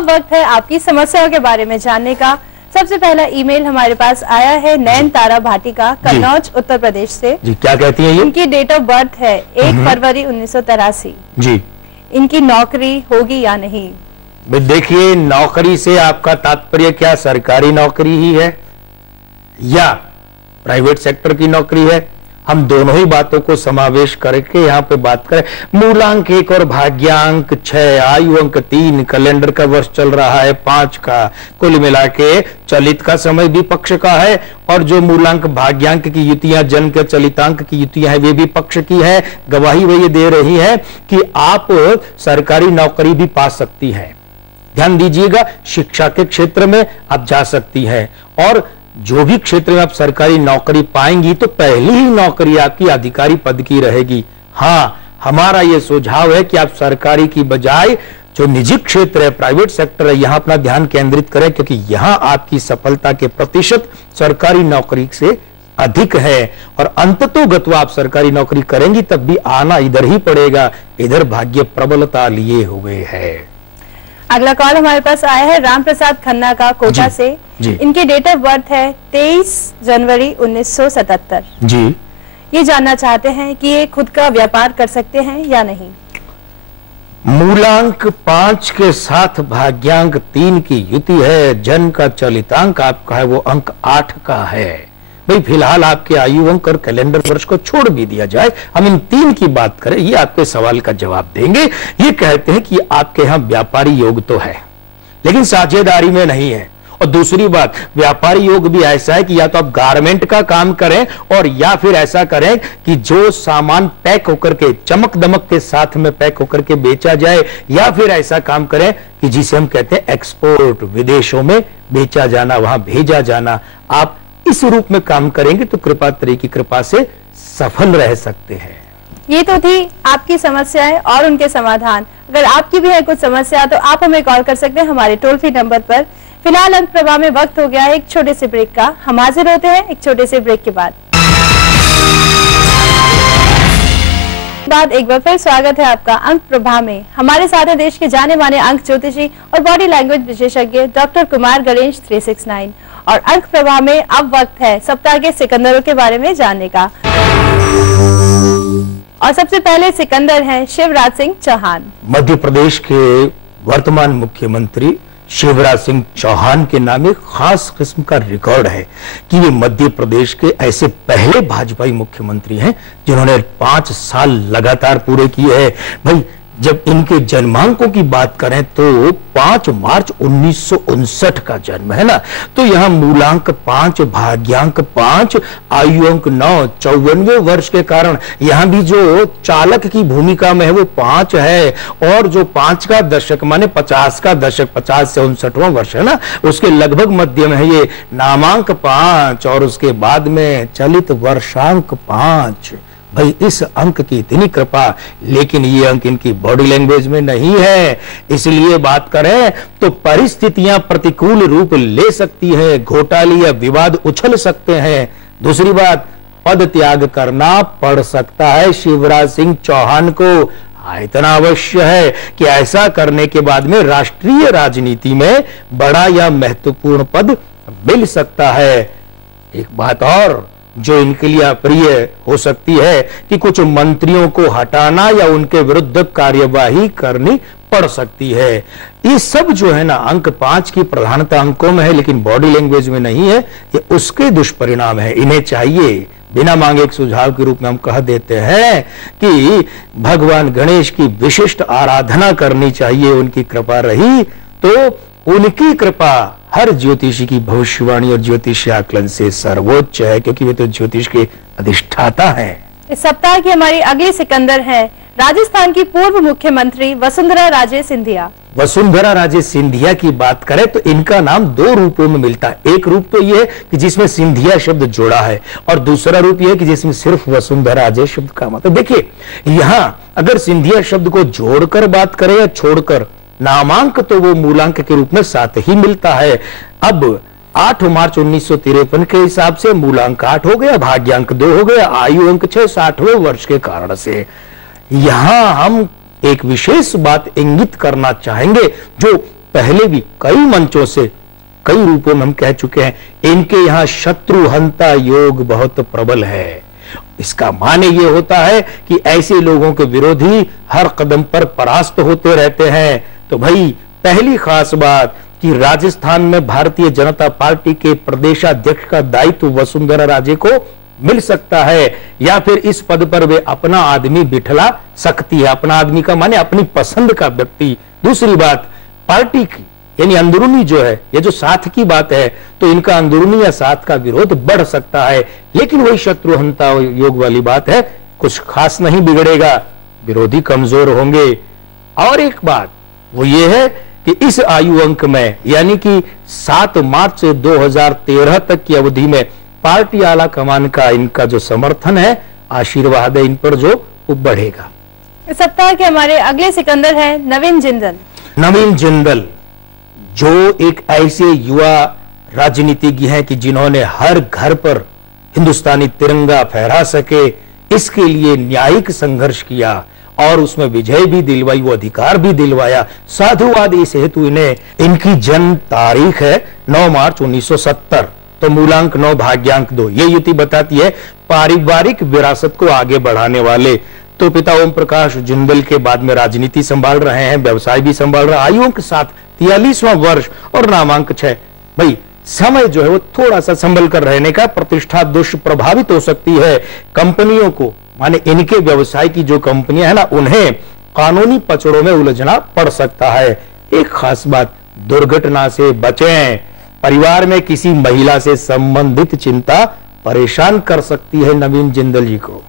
अब वक्त है आपकी समस्याओं के बारे में जानने का। सबसे पहला ईमेल हमारे पास आया है नैन तारा भाटी का, कन्नौज उत्तर प्रदेश से। जी, क्या कहती है ये? इनकी डेट ऑफ बर्थ है 1 फरवरी 1983। जी, इनकी नौकरी होगी या नहीं? देखिए, नौकरी से आपका तात्पर्य क्या सरकारी नौकरी ही है या प्राइवेट सेक्टर की नौकरी है? हम दोनों ही बातों को समावेश करके यहाँ पे बात करें। मूलांक 1 और भाग्यांक 6, आयु अंक 3, कैलेंडर का वर्ष चल रहा है 5 का, कुल मिला के चलित का समय भी पक्ष का है और जो मूलांक भाग्यांक की युतियां, जन्म के चलितांक की युतियां है वे भी पक्ष की है। गवाही वह ये दे रही है कि आप सरकारी नौकरी भी पा सकती है। ध्यान दीजिएगा, शिक्षा के क्षेत्र में आप जा सकती हैं और जो भी क्षेत्र में आप सरकारी नौकरी पाएंगी तो पहली ही नौकरी आपकी अधिकारी पद की रहेगी। हाँ, हमारा यह सुझाव है कि आप सरकारी की बजाय जो निजी क्षेत्र है, प्राइवेट सेक्टर है, यहां अपना ध्यान केंद्रित करें क्योंकि यहां आपकी सफलता के प्रतिशत सरकारी नौकरी से अधिक है और अंततोगत्वा आप सरकारी नौकरी करेंगी तब भी आना इधर ही पड़ेगा। इधर भाग्य प्रबलता लिए हुए है। अगला कॉल हमारे पास आया है राम प्रसाद खन्ना का, कोटा से। इनकी डेट ऑफ बर्थ है 23 जनवरी 1977। जी, ये जानना चाहते हैं कि ये खुद का व्यापार कर सकते हैं या नहीं। मूलांक 5 के साथ भाग्यांक 3 की युति है। जन्म का चलितांक आपका है वो अंक 8 का है। भाई फिलहाल आपके आयु अंक और कैलेंडर वर्ष को छोड़ भी दिया जाए, हम इन 3 की बात करें, ये आपके सवाल का जवाब देंगे। ये कहते हैं कि आपके यहां व्यापारी योग तो है लेकिन साझेदारी में नहीं है। और दूसरी बात, व्यापारी योग भी ऐसा है कि या तो आप गारमेंट का काम करें और या फिर ऐसा करें कि जो सामान पैक होकर के चमक दमक के साथ में पैक होकर के बेचा जाए, या फिर ऐसा काम करें कि जिसे हम कहते हैं एक्सपोर्ट, विदेशों में बेचा जाना, वहां भेजा जाना। आप इस रूप में काम करेंगे तो कृपा तरी की कृपा से सफल रह सकते हैं। ये तो थी आपकी समस्याएं और उनके समाधान। अगर आपकी भी है कुछ समस्या तो आप हमें कॉल कर सकते हैं हमारे टोल फ्री नंबर पर। फिलहाल अंक प्रभा में वक्त हो गया है एक छोटे से ब्रेक का। हम हाजिर होते हैं एक छोटे से ब्रेक के बाद। एक बार फिर स्वागत है आपका अंक प्रभा में। हमारे साथ है देश के जाने माने अंक ज्योतिषी और बॉडी लैंग्वेज विशेषज्ञ डॉक्टर कुमार गणेश 369। और अंक प्रभा में अब वक्त है सप्ताह के सिकंदरों के बारे में जानने का। और सबसे पहले सिकंदर हैं शिवराज सिंह चौहान। मध्य प्रदेश के वर्तमान मुख्यमंत्री शिवराज सिंह चौहान के नाम एक खास किस्म का रिकॉर्ड है कि वे मध्य प्रदेश के ऐसे पहले भाजपाई मुख्यमंत्री हैं जिन्होंने 5 साल लगातार पूरे किए हैं। भाई, जब इनके जन्मांकों की बात करें तो 5 मार्च 1959 का जन्म है ना, तो यहाँ मूलांक 5, भाग्यांक 5, आयु अंक 9, 54वें वर्ष के कारण यहाँ भी जो चालक की भूमिका में है वो 5 है। और जो 5 का दशक माने 50 का दशक, 50 से 59वां वर्ष है ना, उसके लगभग मध्य में है ये नामांक 5 और उसके बाद में चलित वर्षांक 5। भाई, इस अंक की इतनी कृपा, लेकिन ये अंक इनकी बॉडी लैंग्वेज में नहीं है। इसलिए बात करें तो परिस्थितियां प्रतिकूल रूप ले सकती है, घोटाले या विवाद उछल सकते हैं। दूसरी बात, पद त्याग करना पड़ सकता है शिवराज सिंह चौहान को। इतना अवश्य है कि ऐसा करने के बाद में राष्ट्रीय राजनीति में बड़ा या महत्वपूर्ण पद मिल सकता है। एक बात और जो इनके लिए अप्रिय हो सकती है कि कुछ मंत्रियों को हटाना या उनके विरुद्ध कार्यवाही करनी पड़ सकती है। ये सब जो है ना अंक 5 की प्रधानता अंकों में है लेकिन बॉडी लैंग्वेज में नहीं है, ये उसके दुष्परिणाम है। इन्हें चाहिए बिना मांगे एक सुझाव के रूप में हम कह देते हैं कि भगवान गणेश की विशिष्ट आराधना करनी चाहिए। उनकी कृपा रही तो उनकी कृपा हर ज्योतिषी की भविष्यवाणी और ज्योतिषी आकलन से सर्वोच्च है क्योंकि वे तो ज्योतिष के अधिष्ठाता हैं। इस सप्ताह की हमारी अगली सिकंदर है राजस्थान की पूर्व मुख्यमंत्री वसुंधरा राजे सिंधिया। वसुंधरा राजे सिंधिया की बात करें तो इनका नाम 2 रूपों में मिलता है। एक रूप तो यह है कि जिसमें सिंधिया शब्द जोड़ा है और दूसरा रूप यह है कि जिसमें सिर्फ वसुंधरा राजे शब्द का मतलब। देखिए, यहां अगर सिंधिया शब्द को जोड़कर बात करें या छोड़कर, नामांक तो वो मूलांक के रूप में 7 ही मिलता है। अब 8 मार्च 1953 के हिसाब से मूलांक 8 हो गया, भाग्यांक 2 हो गया, आयु अंक 6, 60वें वर्ष के कारण से यहां हम एक विशेष बात इंगित करना चाहेंगे। जो पहले भी कई मंचों से, कई रूपों में हम कह चुके हैं, इनके यहां शत्रुहंता योग बहुत प्रबल है। इसका माने ये होता है कि ऐसे लोगों के विरोधी हर कदम पर परास्त होते रहते हैं। तो भाई पहली खास बात कि राजस्थान में भारतीय जनता पार्टी के प्रदेशाध्यक्ष का दायित्व वसुंधरा राजे को मिल सकता है, या फिर इस पद पर वे अपना आदमी बिठला सकती है। अपना आदमी का माने अपनी पसंद का व्यक्ति। दूसरी बात, पार्टी की यानी अंदरूनी जो है, ये जो साथ की बात है, तो इनका अंदरूनी या साथ का विरोध बढ़ सकता है, लेकिन वही शत्रुहंता योग वाली बात है, कुछ खास नहीं बिगड़ेगा, विरोधी कमजोर होंगे। और एक बात वो ये है कि इस आयु अंक में यानी कि 7 मार्च से 2013 तक की अवधि में पार्टी आला कमान का इनका जो समर्थन है, आशीर्वाद है इन पर, जो वो बढ़ेगा। इस सप्ताह के हमारे अगले सिकंदर हैं नवीन जिंदल। नवीन जिंदल जो एक ऐसे युवा राजनीतिज्ञ हैं कि जिन्होंने हर घर पर हिंदुस्तानी तिरंगा फहरा सके, इसके लिए न्यायिक संघर्ष किया और उसमें विजय भी दिलवाई, वो अधिकार भी दिलवाया। साधुवाद इस हेतु इन्हें, इनकी जन्म तारीख है 9 मार्च 1970, तो मूलांक 9 भाग्यांक 2, ये युति बताती है पारिवारिक विरासत को आगे बढ़ाने वाले। तो पिता ओम प्रकाश जिंदल के बाद में राजनीति संभाल रहे हैं, व्यवसाय भी संभाल रहे हैं, आयु के साथ 43वां वर्ष और नामांक 6। भाई समय जो है वो थोड़ा सा संभल कर रहने का, प्रतिष्ठा दुष्प्रभावित हो सकती है। कंपनियों को माने इनके व्यवसाय की जो कंपनियां है ना, उन्हें कानूनी पचड़ों में उलझना पड़ सकता है। एक खास बात, दुर्घटना से बचें। परिवार में किसी महिला से संबंधित चिंता परेशान कर सकती है नवीन जिंदल जी को।